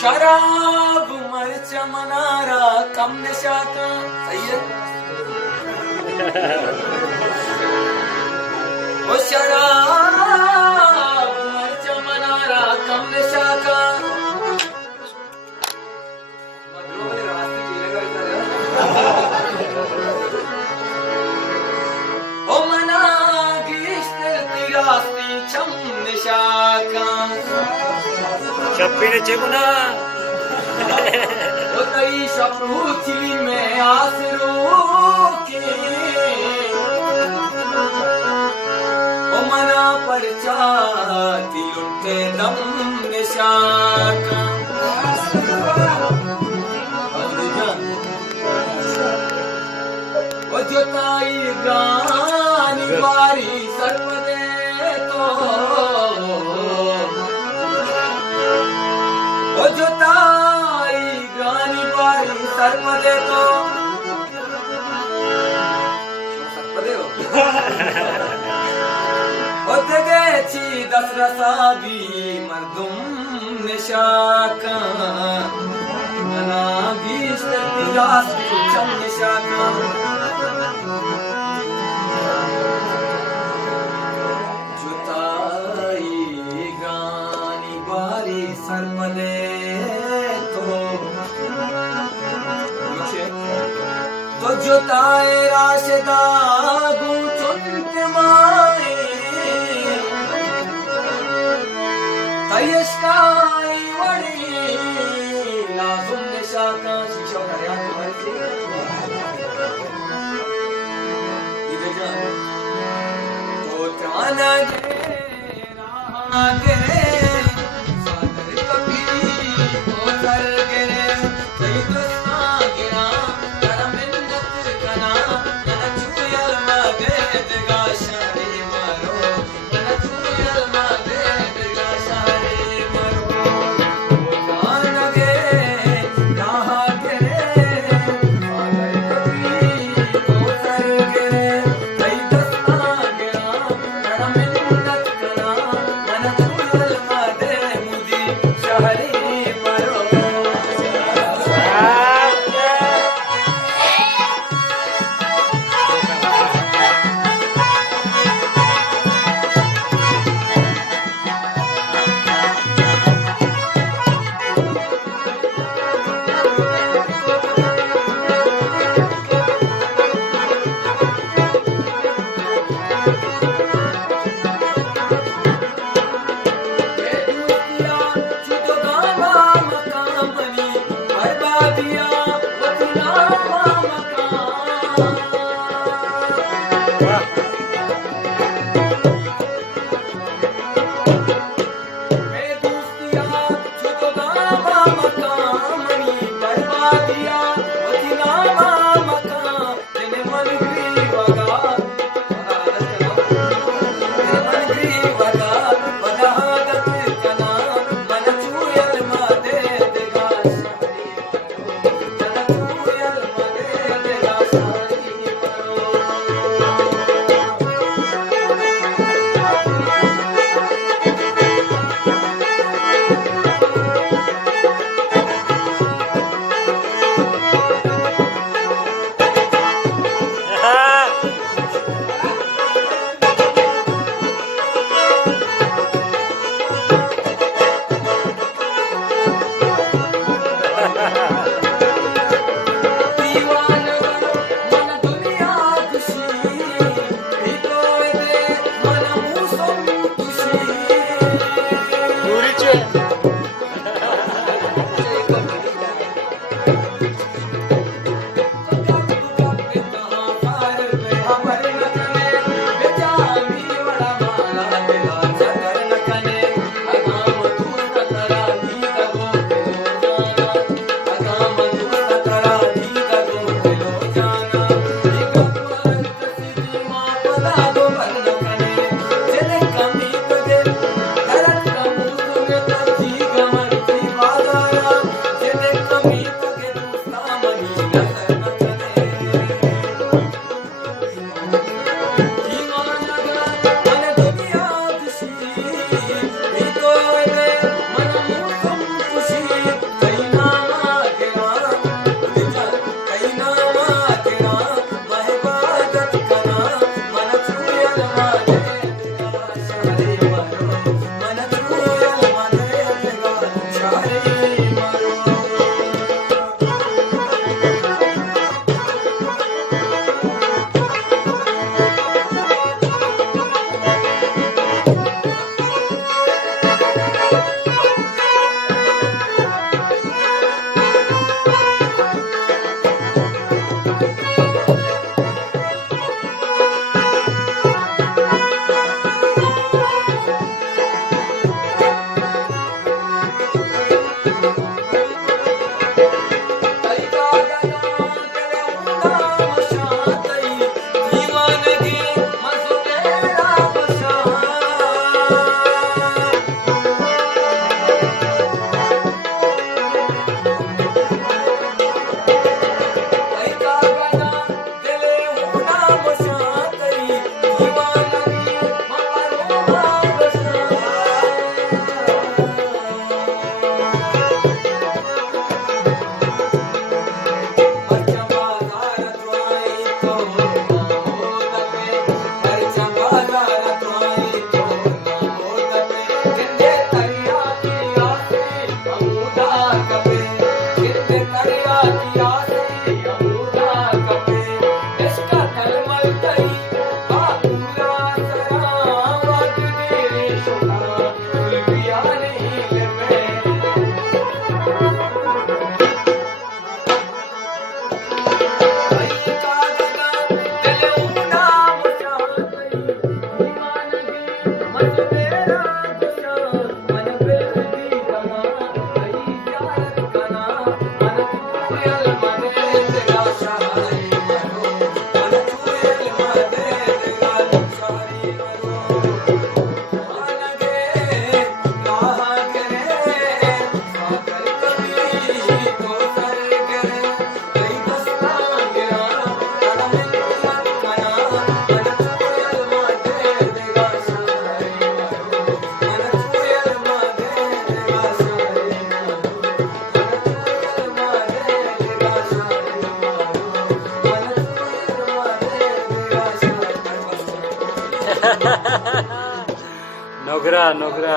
शराब मर्च मनारा कम नशा का। सही है। ओ शराब मर्च मनारा कम नशा का। ओ मना गिश्त तिरास्ती छम नशा का। शप्पीने चेकुना ओ तई शप्रूची में आसरू के। ओ मना परचाती लुटे दम नशा का। ओ जोताई गानी बारी सर्वदे तो। ओ जोताई गानी बारी सर्वदे तो। सर्वदे हो। ओ जगे छी दसरसा भी मर्दुम निशाका। मना गीश तिरास चम निशाका। जोताई गानी बारी सर्वदे तो। तो जोताए राशदा गु चुनत माए। तयस्काई वड़ी लाजुम निशाका। शीशा का याद तुम्हारे से इधर जा। तो जाना गे राह गे सागर कभी तो सर गिरे। सही दस्ता गिरा कर मिन्नत कना। मन छुयल मगे देगा शारी मारो। मन छुयल मगे देगा शारी मारो। तो जाना गे राह गिरे सागर कभी तो सर गिरे। सही दस्ता गिरा कर मिन्नत कना। मन छुयल नोकरा नोकरा